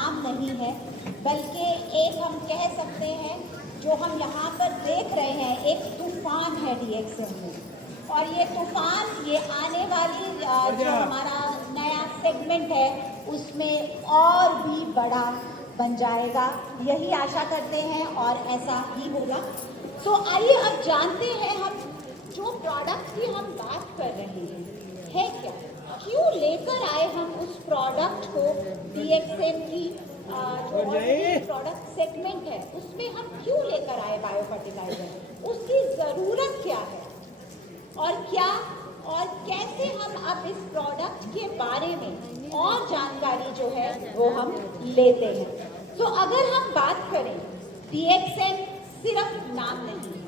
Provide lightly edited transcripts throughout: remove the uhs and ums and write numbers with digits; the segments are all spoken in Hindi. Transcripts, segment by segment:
नाम नहीं है, बल्कि एक हम कह सकते हैं जो हम यहाँ पर देख रहे हैं, एक तूफान है DXN में। और ये तूफान, ये आने वाली जो हमारा नया सेगमेंट है उसमें और भी बड़ा बन जाएगा, यही आशा करते हैं और ऐसा ही होगा। तो आइए अब जानते हैं हम जो प्रोडक्ट की हम बात कर रहे हैं है क्या, क्यों लेकर आए हम उस प्रोडक्ट को DXN की जो प्रोडक्ट सेगमेंट है उसमें हम क्यों लेकर आए बायो फर्टिलाइजर, उसकी ज़रूरत क्या है और कैसे हम अब इस प्रोडक्ट के बारे में और जानकारी जो है वो हम लेते हैं। तो अगर हम बात करें, DXN सिर्फ नाम नहीं है,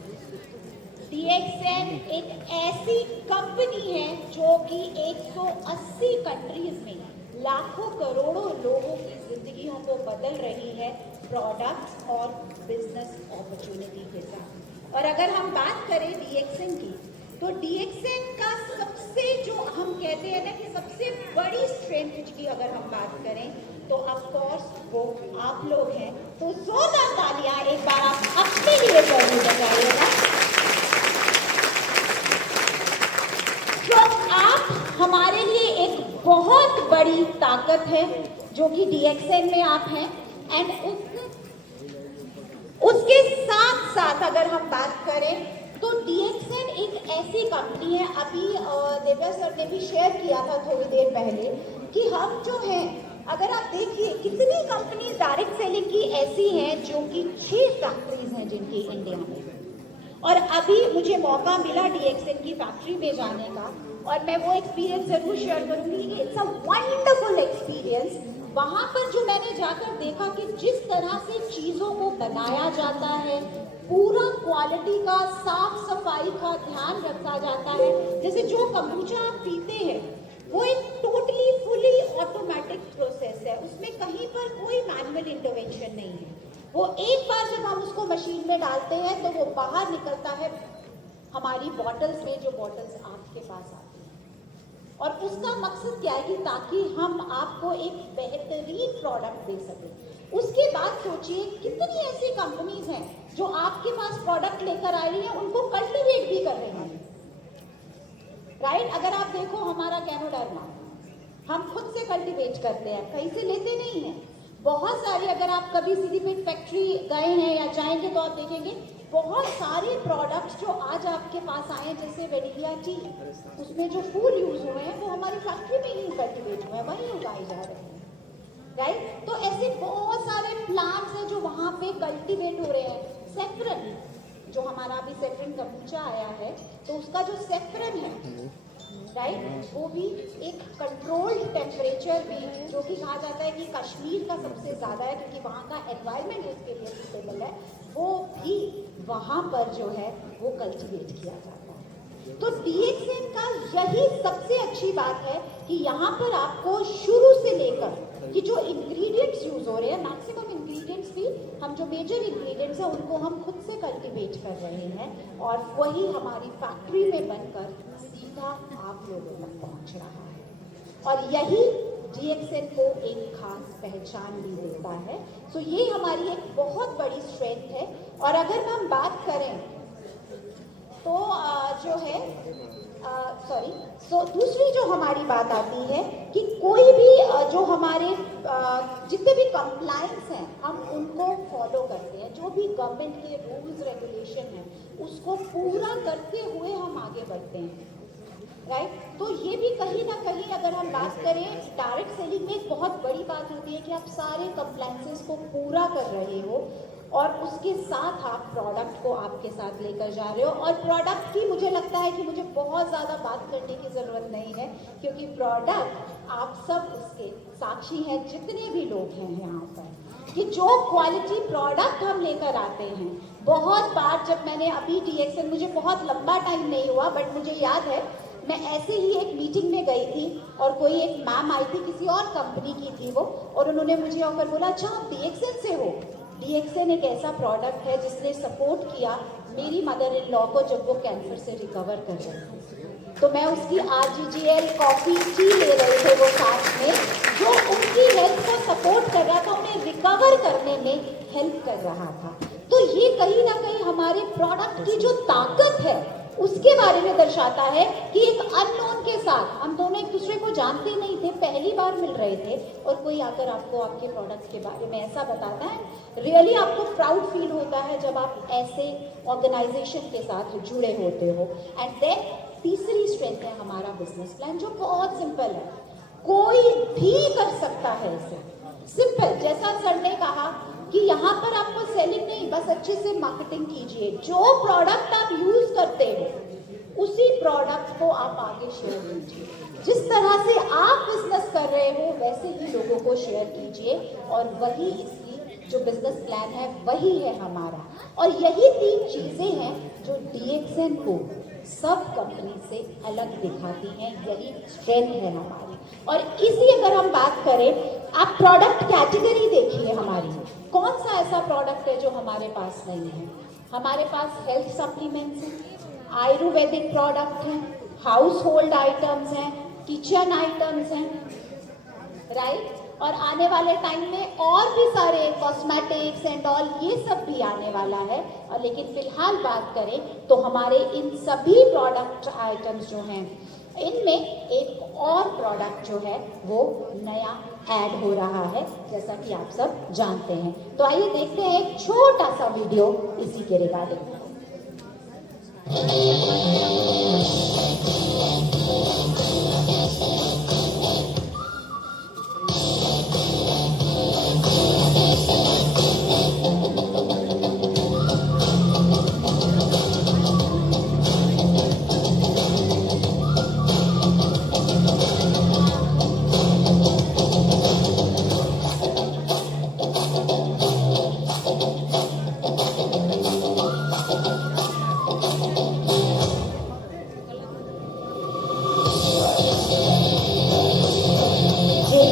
DXN एक ऐसी कंपनी है जो कि 180 कंट्रीज में लाखों करोड़ों लोगों की जिंदगियों को बदल रही है प्रोडक्ट्स और बिजनेस अपॉर्चुनिटी के साथ। और अगर हम बात करें DXN की, तो DXN का सबसे जो हम कहते हैं ना कि सबसे बड़ी स्ट्रेंथ की अगर हम बात करें तो ऑफ कोर्स वो आप लोग हैं। तो जोरदार तालियां एक बार आप अपने लिए जरूर बजाइएगा। तो आप हमारे लिए एक बहुत बड़ी ताकत है जो कि DXN में आप हैं। एंड उसके साथ साथ अगर हम बात करें तो DXN एक ऐसी कंपनी है, अभी देव्या सर ने भी शेयर किया था थोड़ी देर पहले, कि हम जो हैं, अगर आप देखिए कितनी कंपनीज डायरेक्ट सेलिंग की ऐसी हैं जो कि 6 फैक्ट्रीज हैं जिनकी इंडिया में। और अभी मुझे मौका मिला DXN की फैक्ट्री में जाने का और मैं वो एक्सपीरियंस जरूर शेयर करूंगी कि इट्स अ वंडरफुल एक्सपीरियंस। वहाँ पर जो मैंने जाकर देखा कि जिस तरह से चीज़ों को बनाया जाता है, पूरा क्वालिटी का, साफ सफाई का ध्यान रखा जाता है। जैसे जो कंबूचा आप पीते हैं वो एक टोटली फुली ऑटोमेटिक प्रोसेस है, उसमें कहीं पर कोई मैनुअल इंटरवेंशन नहीं है। वो एक बार जब हम उसको मशीन में डालते हैं तो वो बाहर निकलता है हमारी बॉटल्स में, जो बॉटल्स आपके पास आती हैं। और उसका मकसद क्या है कि ताकि हम आपको एक बेहतरीन प्रोडक्ट दे सकें। उसके बाद सोचिए कितनी ऐसी कंपनीज हैं जो आपके पास प्रोडक्ट लेकर आ रही हैं, उनको कल्टीवेट भी कर रही हैं, राइट। अगर आप देखो हमारा गैनोडर्मा हम खुद से कल्टीवेट करते हैं, कहीं से लेते नहीं हैं। बहुत सारी, अगर आप कभी सिद्धिपेट फैक्ट्री गए हैं या जाएंगे तो आप देखेंगे बहुत सारे प्रोडक्ट्स जो आज आपके पास आए हैं, जैसे वेनिला टी, उसमें जो फूल यूज हुए हैं वो हमारी फैक्ट्री में ही कल्टीवेट हुए हैं, वहीं उगाए जा रहे हैं, राइट। तो ऐसे बहुत सारे प्लांट्स हैं जो वहाँ पे कल्टीवेट हो रहे हैं। सेफ्रन, जो हमारा अभी सेफ्रन कंबूचा आया है, तो उसका जो सेफ्रन है, राइट, वो भी एक कंट्रोल्ड टेम्परेचर भी, जो कि कहा जाता है कि कश्मीर का सबसे ज़्यादा है क्योंकि वहाँ का एनवायरनमेंट उसके लिए सुटेबल है, वो भी वहाँ पर जो है वो कल्टीवेट किया जाता है। तो DXN का यही सबसे अच्छी बात है कि यहाँ पर आपको शुरू से लेकर कि जो इंग्रेडिएंट्स यूज हो रहे हैं, मैक्सिमम इंग्रेडिएंट्स भी, हम जो मेजर इंग्रेडिएंट्स हैं उनको हम खुद से कल्टीवेट कर रहे हैं और वही हमारी फैक्ट्री में बनकर सीधा आप लोगों तक पहुंच रहा है। और यही DXN को एक खास पहचान भी देता है। सो ये हमारी एक बहुत बड़ी स्ट्रेंथ है। और अगर हम बात करें तो जो है दूसरी जो हमारी बात आती है कि कोई भी जो हमारे जितने भी कंप्लायंस हैं हम उनको फॉलो करते हैं, जो भी गवर्नमेंट के रूल्स रेगुलेशन हैं उसको पूरा करते हुए हम आगे बढ़ते हैं, राइट। तो ये भी कहीं ना कहीं अगर हम बात करें डायरेक्ट सेलिंग में एक बहुत बड़ी बात होती है कि आप सारे कंप्लायंसेस को पूरा कर रहे हो और उसके साथ आप प्रोडक्ट को आपके साथ लेकर जा रहे हो। और प्रोडक्ट की मुझे लगता है कि मुझे बहुत ज़्यादा बात करने की ज़रूरत नहीं है क्योंकि प्रोडक्ट आप सब उसके साक्षी हैं, जितने भी लोग हैं यहाँ पर, कि जो क्वालिटी प्रोडक्ट हम लेकर आते हैं। बहुत बार जब मैंने अभी DXN, मुझे बहुत लंबा टाइम नहीं हुआ बट मुझे याद है मैं ऐसे ही एक मीटिंग में गई थी और कोई एक मैम आई थी, किसी और कंपनी की थी वो, और उन्होंने मुझे आकर बोला अच्छा आप DXN से हो। DXN एक ऐसा प्रोडक्ट है जिसने सपोर्ट किया मेरी मदर इन लॉ को जब वो कैंसर से रिकवर कर रहे थे। तो मैं उसकी RGGL कॉफ़ी टी ले रहे थे वो साथ में, जो उनकी हेल्थ को सपोर्ट कर रहा था, उन्हें हेल्प कर रहा था। तो ये कहीं ना कहीं हमारे प्रोडक्ट की जो ताकत है उसके बारे में दर्शाता है कि एक अननोन के साथ, हम दोनों एक दूसरे को जानते नहीं थे, पहली बार मिल रहे थे, और कोई आकर आपको आपके प्रोडक्ट के बारे में ऐसा बताता है, रियली आपको प्राउड फील होता है जब आप ऐसे ऑर्गेनाइजेशन के साथ जुड़े होते हो। एंड देन तीसरी स्ट्रेंथ है हमारा बिजनेस प्लान, जो बहुत सिंपल है, कोई भी कर सकता है इसे। सिंपल, जैसा सर ने कहा कि यहाँ पर आपको सेलिंग नहीं, बस अच्छे से मार्केटिंग कीजिए। जो प्रोडक्ट आप यूज करते हो उसी प्रोडक्ट को आप आगे शेयर कीजिए। जिस तरह से आप बिजनेस कर रहे हो वैसे ही लोगों को शेयर कीजिए, और वही इसकी जो बिजनेस प्लान है वही है हमारा। और यही 3 चीजें हैं जो DXN को सब कंपनी से अलग दिखाती हैं, यही स्ट्रेंथ है हमारी। और इसी अगर हम बात करें, आप प्रोडक्ट कैटेगरी देखिए हमारी, कौन सा ऐसा प्रोडक्ट है जो हमारे पास नहीं है। हमारे पास हेल्थ सप्लीमेंट्स हैं, आयुर्वेदिक प्रोडक्ट हैं, हाउस होल्ड आइटम्स हैं, किचन आइटम्स हैं, राइट। और आने वाले टाइम में और भी सारे कॉस्मेटिक्स एंड ऑल ये सब भी आने वाला है। और लेकिन फिलहाल बात करें तो हमारे इन सभी प्रोडक्ट आइटम्स जो हैं, इनमें एक और प्रोडक्ट जो है वो नया ऐड हो रहा है, जैसा कि आप सब जानते हैं। तो आइए देखते हैं एक छोटा सा वीडियो इसी के रिगार्डिंग।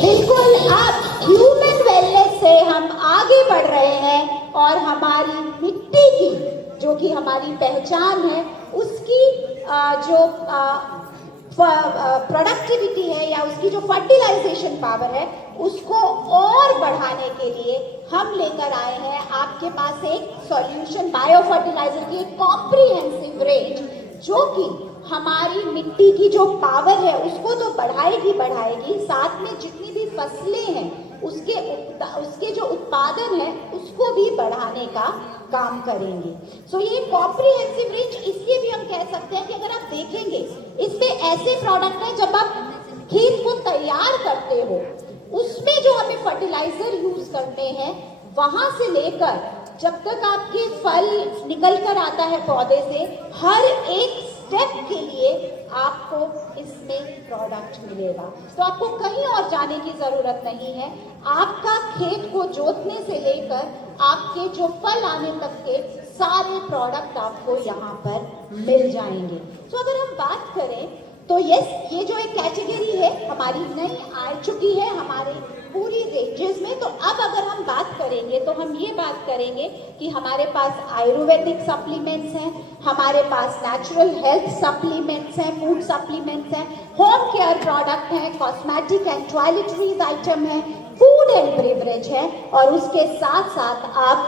बिल्कुल, अब ह्यूमन वेलनेस से हम आगे बढ़ रहे हैं और हमारी मिट्टी की जो कि हमारी पहचान है उसकी जो प्रोडक्टिविटी है या उसकी जो फर्टिलाइजेशन पावर है उसको और बढ़ाने के लिए हम लेकर आए हैं आपके पास एक सॉल्यूशन, बायो फर्टिलाइजर की एक कॉम्प्रिहेंसिव रेंज, जो कि हमारी मिट्टी की जो पावर है उसको तो बढ़ाएगी, साथ में जितनी भी फसलें हैं उसके जो उत्पादन है उसको भी बढ़ाने का काम करेंगे। सो ये कॉम्प्रिहेंसिव रेंज इसलिए भी हम कह सकते हैं कि अगर आप देखेंगे इसमें ऐसे प्रोडक्ट हैं, जब आप खेत को तैयार करते हो उसमें जो हमें फर्टिलाइजर यूज करते हैं, वहां से लेकर जब तक आपके फल निकल कर आता है पौधे से, हर एक स्टेप के लिए आपको इसमें प्रोडक्ट मिलेगा। तो आपको कहीं और जाने की जरूरत नहीं है। आपका खेत को जोतने से लेकर आपके जो फल आने तक के सारे प्रोडक्ट आपको यहाँ पर मिल जाएंगे। तो अगर हम बात करें तो यस, ये जो एक कैटेगरी है हमारी नई आ चुकी है हमारी पूरी रेंजेस में। तो अब अगर हम बात करेंगे तो हम ये बात करेंगे कि हमारे पास आयुर्वेदिक सप्लीमेंट्स हैं, हमारे पास नेचुरल हेल्थ सप्लीमेंट्स हैं, फूड सप्लीमेंट्स हैं, होम केयर प्रोडक्ट हैं, कॉस्मेटिक एंड टॉयलेटरीज आइटम है, फूड एंड बेवरेज है, और उसके साथ साथ आप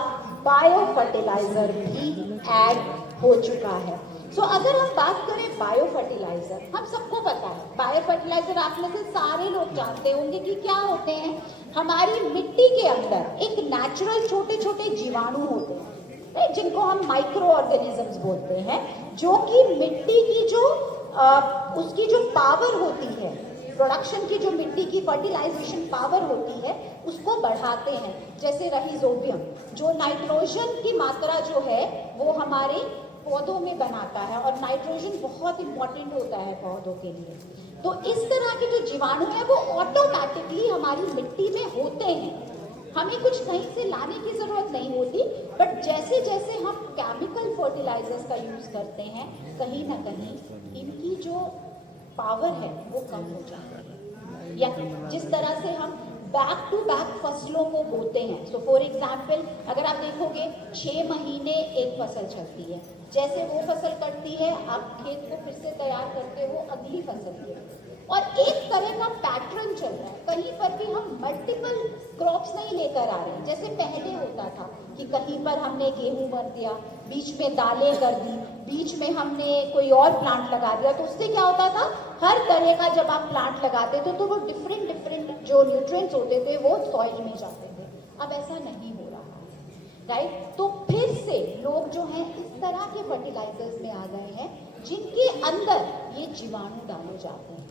बायो फर्टिलाइजर भी ऐड हो चुका है। सो अगर हम बात करें बायो फर्टिलाइजर, हम सबको पता है बायो फर्टिलाइजर आप में से सारे लोग जानते होंगे कि क्या होते हैं। हमारी मिट्टी के अंदर एक नेचुरल छोटे छोटे जीवाणु होते हैं जिनको हम माइक्रो ऑर्गेनिजम्स बोलते हैं, जो कि मिट्टी की जो उसकी जो पावर होती है, प्रोडक्शन की जो मिट्टी की फर्टिलाइजेशन पावर होती है उसको बढ़ाते हैं। जैसे राइजोबियम जो नाइट्रोजन की मात्रा जो है वो हमारे पौधों में बनाता है, और नाइट्रोजन बहुत इंपॉर्टेंट होता है पौधों के लिए। तो इस तरह के जो जीवाणु हैं वो ऑटोमेटिकली हमारी मिट्टी में होते हैं, हमें कुछ कहीं से लाने की जरूरत नहीं होती। बट जैसे जैसे हम केमिकल फर्टिलाइजर्स का यूज करते हैं, कहीं ना कहीं इनकी जो पावर है वो कम हो जाती है। या जिस तरह से हम बैक टू बैक फसलों को बोते हैं, तो फॉर एग्जाम्पल अगर आप देखोगे 6 महीने एक फसल चलती है, जैसे वो फसल कटती है आप खेत को फिर से तैयार करते हो अगली फसल के लिए। और एक तरह का पैटर्न चल रहा है, कहीं पर भी हम मल्टीपल क्रॉप्स नहीं लेकर आ रहे हैं। जैसे पहले होता था कि कहीं पर हमने गेहूं बन दिया, बीच में दालें कर दी, बीच में हमने कोई और प्लांट लगा दिया, तो उससे क्या होता था, हर तरह का जब आप प्लांट लगाते थे तो वो डिफरेंट डिफरेंट जो न्यूट्रिएंट्स होते थे वो सॉइल में जाते थे। अब ऐसा नहीं हो रहा, राइट। तो फिर से लोग जो हैं इस तरह के फर्टिलाइजर्स में आ गए हैं जिनके अंदर ये जीवाणु डाले जाते हैं।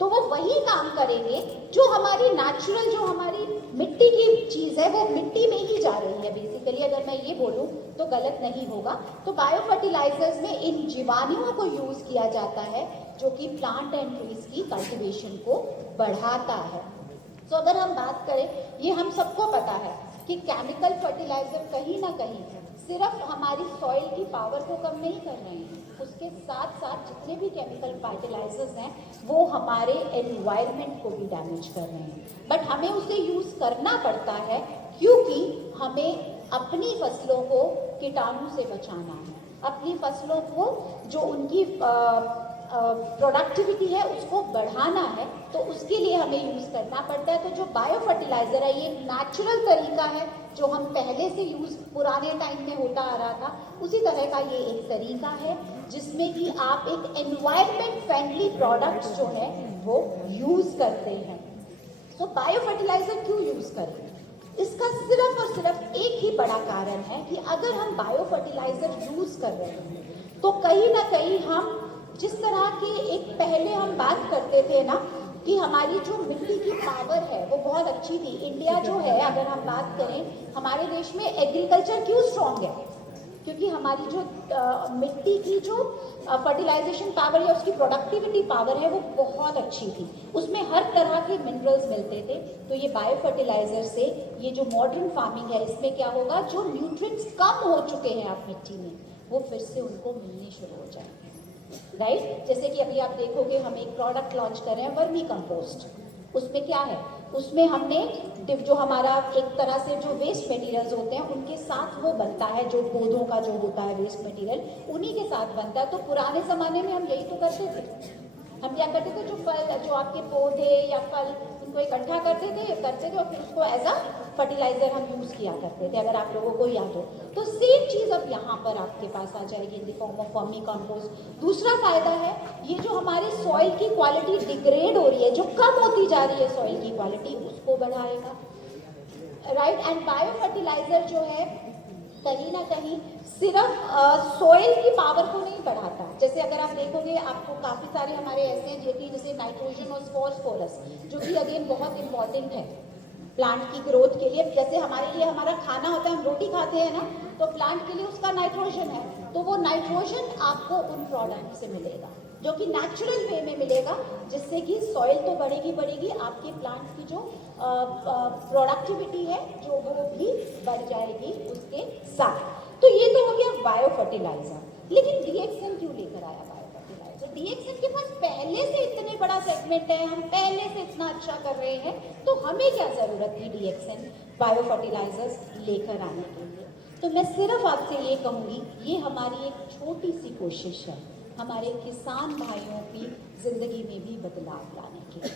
तो वो वही काम करेंगे जो हमारी नेचुरल, जो हमारी मिट्टी की चीज है, वो मिट्टी में ही जा रही है बेसिकली। अगर मैं ये बोलूं तो गलत नहीं होगा। तो बायो फर्टिलाइजर्स में इन जीवाणुओं को यूज किया जाता है जो कि प्लांट एंड ट्रीज की कल्टीवेशन को बढ़ाता है। तो अगर हम बात करें, ये हम सबको पता है कि केमिकल फर्टिलाइजर कहीं ना कहीं सिर्फ हमारी सॉइल की पावर को कम नहीं कर रहे हैं, उसके साथ साथ जितने भी केमिकल फर्टिलाइजर्स हैं वो हमारे एनवायरनमेंट को भी डैमेज कर रहे हैं। बट हमें उसे यूज करना पड़ता है क्योंकि हमें अपनी फसलों को कीटाणु से बचाना है, अपनी फसलों को जो उनकी प्रोडक्टिविटी है उसको बढ़ाना है, तो उसके लिए हमें यूज करना पड़ता है। तो जो बायो फर्टिलाइजर है ये नेचुरल तरीका है जो हम पहले से यूज पुराने टाइम में होता आ रहा था, उसी तरह का ये एक तरीका है जिसमें कि आप एक एनवायरमेंट फ्रेंडली प्रोडक्ट्स जो है वो यूज करते हैं। तो बायो फर्टिलाइजर क्यों यूज करें? इसका सिर्फ और सिर्फ एक ही बड़ा कारण है कि अगर हम बायो फर्टिलाइजर यूज कर रहे हैं तो कहीं ना कहीं हम जिस तरह के एक पहले हम बात करते थे ना कि हमारी जो मिट्टी की पावर है वो बहुत अच्छी थी। इंडिया जो है, अगर हम बात करें, हमारे देश में एग्रीकल्चर क्यों स्ट्रांग है? क्योंकि हमारी जो मिट्टी की जो फर्टिलाइजेशन पावर या उसकी प्रोडक्टिविटी पावर है वो बहुत अच्छी थी, उसमें हर तरह के मिनरल्स मिलते थे। तो ये बायो फर्टिलाइजर से, ये जो मॉडर्न फार्मिंग है, इसमें क्या होगा, जो न्यूट्रिएंट्स कम हो चुके हैं आप मिट्टी में वो फिर से उनको मिलने शुरू हो जाएंगे, राइट। जैसे कि अभी आप देखोगे हम एक प्रोडक्ट लॉन्च कर रहे हैं, वर्मी कंपोस्ट। उसमें क्या है, उसमें हमने जो हमारा एक तरह से जो वेस्ट मटेरियल्स होते हैं उनके साथ वो बनता है, जो पौधों का जो होता है वेस्ट मटेरियल उन्हीं के साथ बनता है। तो पुराने ज़माने में हम यही तो करते थे, हम क्या करते थे, जो फल, जो आपके पौधे या फल, उनको इकट्ठा करते थे और फिर उसको एज अ फर्टिलाइजर हम यूज किया करते थे, अगर आप लोगों को याद हो। तो सेम चीज अब यहाँ पर आपके पास आ जाएगी in the form of vermi compost. दूसरा फायदा है, ये जो हमारे सॉइल की क्वालिटी डिग्रेड हो रही है, जो कम होती जा रही है सॉइल की क्वालिटी, उसको बढ़ाएगा, राइट। एंड बायो फर्टिलाइजर जो है कहीं ना कहीं सिर्फ सॉइल की पावर को नहीं बढ़ाता। जैसे अगर आप देखोगे, आपको काफी सारे हमारे ऐसे हैं जैसे नाइट्रोजन और फॉस्फोरस, जो कि अगेन बहुत इंपॉर्टेंट है प्लांट की ग्रोथ के लिए। जैसे हमारे लिए हमारा खाना होता है, हम रोटी खाते हैं ना, तो प्लांट के लिए उसका नाइट्रोजन है, तो वो नाइट्रोजन आपको उन प्रोडक्ट से मिलेगा जो कि नेचुरल वे में मिलेगा, जिससे कि सॉइल तो बढ़ेगी, आपके प्लांट की जो प्रोडक्टिविटी है जो वो भी बढ़ जाएगी उसके साथ। तो ये तो हो गया बायो फर्टिलाइजर। लेकिन डीएक्सएन क्यों लेकर आया बायो फर्टिलाइजर? डीएक्सएन के पास पहले से इतने बड़ा सेगमेंट है, हम पहले से इतना अच्छा कर रहे हैं, तो हमें क्या जरूरत थी डीएक्सएन बायो फर्टिलाइजर्स लेकर आने के लिए? तो मैं सिर्फ आपसे ये कहूंगी, ये हमारी एक छोटी सी कोशिश है हमारे किसान भाइयों की जिंदगी में भी बदलाव लाने के लिए।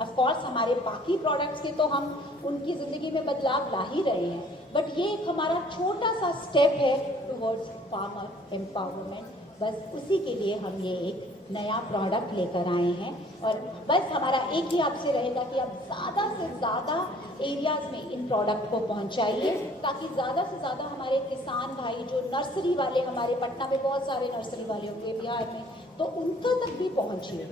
ऑफ कोर्स हमारे बाकी प्रोडक्ट्स के तो हम उनकी जिंदगी में बदलाव ला ही रहे हैं, बट ये एक हमारा छोटा सा स्टेप है टुवर्ड्स फार्मर एम्पावरमेंट। बस उसी के लिए हम ये एक नया प्रोडक्ट लेकर आए हैं, और बस हमारा एक ही आपसे रहेगा कि आप ज़्यादा से ज़्यादा एरियाज़ में इन प्रोडक्ट को पहुंचाइए, ताकि ज़्यादा से ज़्यादा हमारे किसान भाई, जो नर्सरी वाले, हमारे पटना में बहुत सारे नर्सरी वाले होंगे, बिहार में, तो उनका तक भी पहुंचिए,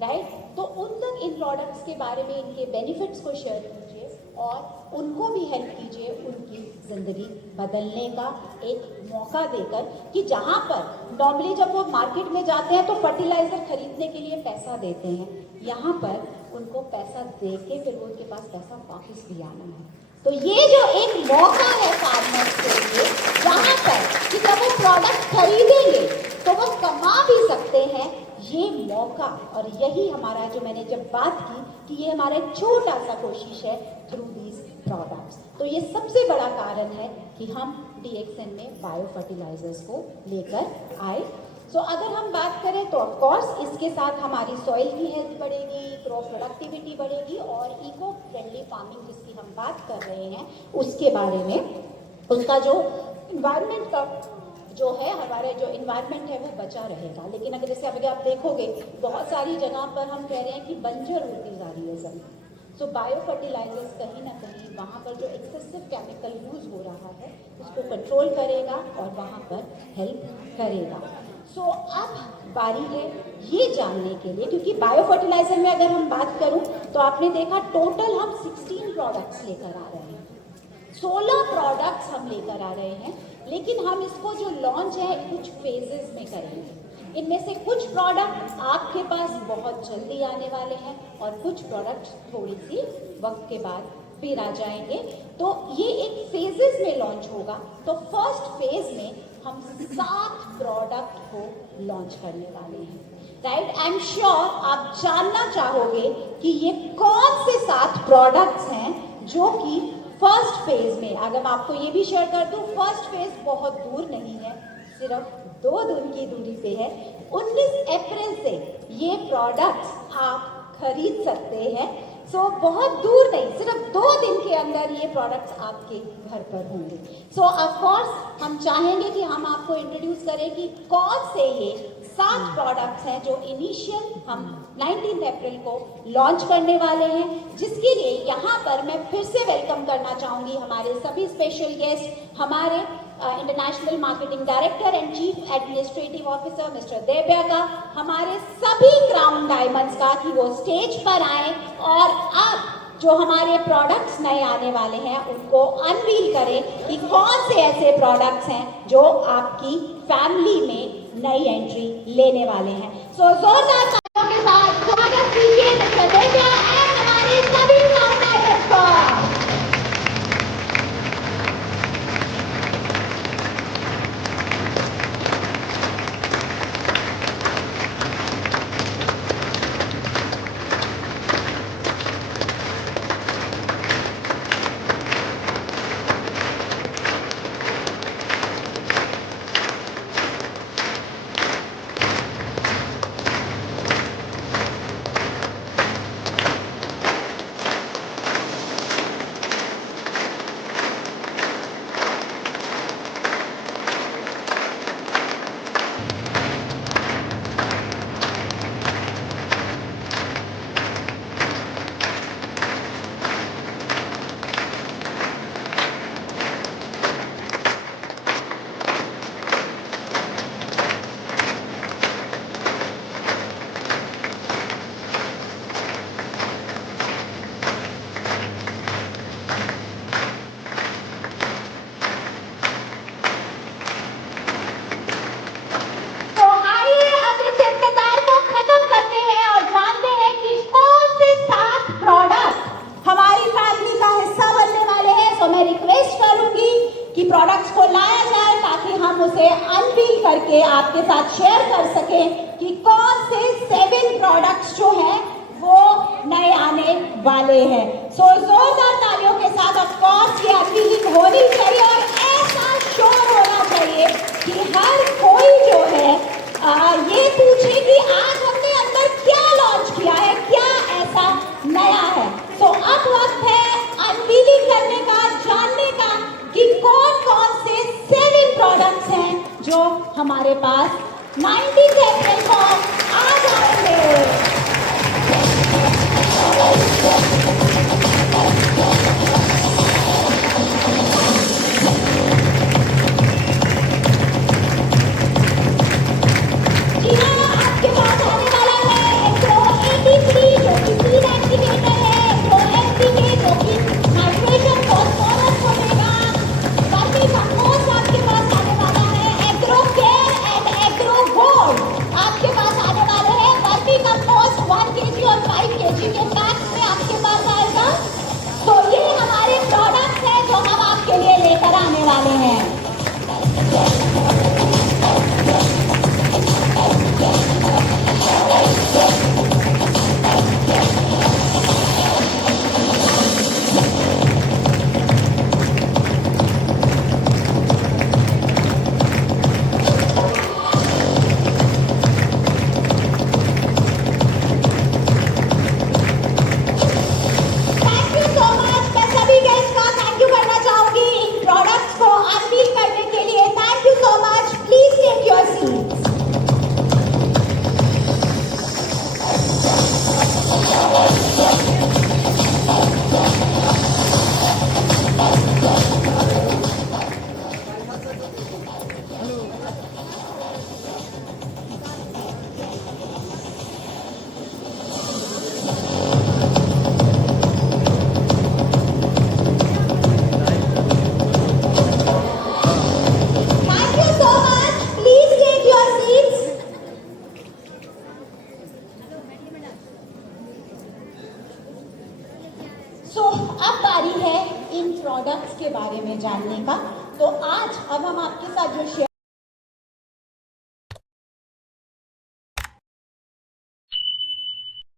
राइट। तो उन तक इन प्रोडक्ट्स के बारे में, इनके बेनिफिट्स को शेयर कीजिए और उनको भी हेल्प कीजिए उनकी ज़िंदगी बदलने का एक मौका देकर, कि जहाँ पर नॉर्मली जब वो मार्केट में जाते हैं तो फर्टिलाइजर खरीदने के लिए पैसा देते हैं, यहाँ पर उनको पैसा दे के फिर उनके पास पैसा वापस भी आना है। तो ये जो एक मौका है फार्मर्स के लिए, जहाँ पर कि जब वो प्रोडक्ट खरीदेंगे तो वो कमा भी सकते हैं, ये मौका। और यही हमारा, जो मैंने जब बात की कि ये हमारा छोटा सा कोशिश है थ्रू दीज प्रोडक्ट्स, तो ये सबसे बड़ा कारण है कि हम डीएक्सएन में बायो फर्टिलाइजर्स को लेकर आए। सो अगर हम बात करें तो ऑफ कोर्स इसके साथ हमारी सॉइल की हेल्थ बढ़ेगी, क्रॉप प्रोडक्टिविटी बढ़ेगी और इको फ्रेंडली फार्मिंग जिसकी हम बात कर रहे हैं उसके बारे में, उसका जो इन्वायरमेंट का जो है, हमारे जो इन्वायरमेंट है वो बचा रहेगा। लेकिन अगर जैसे अभी आप देखोगे बहुत सारी जगह पर हम कह रहे हैं कि बंजर होती जा रही है ज़मीन, सो बायो फर्टिलाइजर्स कहीं ना कहीं वहाँ पर जो एक्सेसिव केमिकल यूज़ हो रहा है उसको कंट्रोल करेगा और वहाँ पर हेल्प करेगा। सो अब बारी है ये जानने के लिए, क्योंकि बायो फर्टिलाइजर में अगर हम बात करूँ तो आपने देखा टोटल हम 16 प्रोडक्ट्स लेकर आ रहे हैं, 16 प्रोडक्ट्स हम लेकर आ रहे हैं, लेकिन हम इसको जो लॉन्च है कुछ फेजेस में करेंगे। इनमें से कुछ प्रोडक्ट आपके पास बहुत जल्दी आने वाले हैं और कुछ प्रोडक्ट थोड़ी सी वक्त के बाद फिर आ जाएंगे। तो ये एक फेजेस में लॉन्च होगा। तो फर्स्ट फेज में हम 7 प्रोडक्ट को लॉन्च करने वाले हैं, राइट। आई एम श्योर आप जानना चाहोगे कि ये कौन से 7 प्रोडक्ट्स हैं जो कि फर्स्ट फेज में, अगर मैं आपको ये भी शेयर कर दूं, फर्स्ट फेज बहुत दूर नहीं है, सिर्फ 2 दिन की दूरी पे है। 19 अप्रैल से ये प्रोडक्ट्स आप खरीद सकते हैं। सो बहुत दूर नहीं, सिर्फ 2 दिन के अंदर ये प्रोडक्ट्स आपके घर पर होंगे। सो ऑफ कोर्स हम चाहेंगे कि हम आपको इंट्रोड्यूस करें कि कौन से ये 7 प्रोडक्ट्स हैं जो इनिशियल हम 19 अप्रैल को लॉन्च करने वाले हैं, जिसके लिए यहाँ पर मैं फिर से वेलकम करना चाहूँगी हमारे सभी स्पेशल गेस्ट, हमारे international marketing director and chief administrative officer mister देव्या का, हमारे सभी क्राउन डायमंड्स का, कि वो स्टेज पर आए और अब जो हमारे प्रोडक्ट्स नए आने वाले हैं उनको अनवील करें कि कौन से ऐसे प्रोडक्ट्स हैं जो आपकी फैमिली में नई एंट्री लेने वाले हैं। सो जोरदार तालियों के साथ स्वागत कीजिए मिस्टर देव्या एंड हमारे सभी क्राउन डायमंड्स का। प्रोडक्ट्स को लाया जाए ताकि हम उसे अनवील करके आपके साथ शेयर कर सकें कि कौन से 7 प्रोडक्ट्स जो हैं वो नए आने वाले हैं। सो जोरदार तालियों के साथ ऑफ कोर्स ये अनवीलिंग होनी चाहिए और ऐसा शोर होना चाहिए कि हर कोई जो है ये पूछे कि आज हमने अंदर क्या लॉन्च किया है, क्या ऐसा नया है। सो अब वक्त है अनवीलिंग करने का, जानने का कि कौन कौन से 7 प्रोडक्ट्स हैं जो हमारे पास 19 अप्रैल को आ जाएंगे। के पास प्रोडक्ट्स के बारे में जानने का। तो आज अब हम आपके साथ जो शेयर